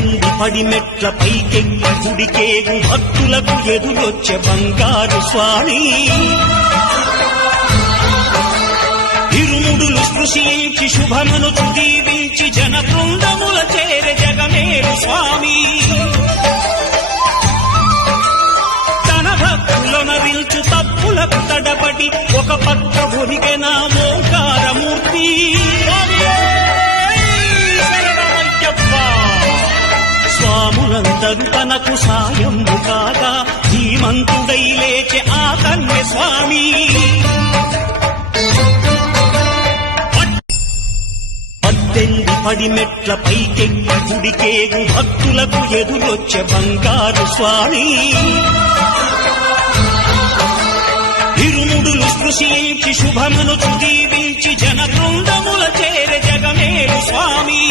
పద్దెనిమిది పడిమెట్ల పైకెక్కి గుడికేగు భక్తులకు ఎదురొచ్చే బంగారు స్వామి ఇరుముడులు స్పృశించి శుభమును దీవించి జన బృందముల చేరే జగమేరు స్వామి తన భక్తులను విల్చు తప్పులకు తడబడి ఒక పక్క ఒరిగెన ఓంకారమూర్తి స్వాములందరూ తనకు సాయము కాగా ధీమంతుడై లేచే ఆ కన్య స్వామి పద్దెనిమిది పడిమెట్ల పైకెక్కి గుడికేగు భక్తులకు ఎదురొచ్చే బంగారు స్వామి ఇరుముడులు స్పృశించి శుభమును దీవించి జన బృందముల చేరే జగమేరు స్వామి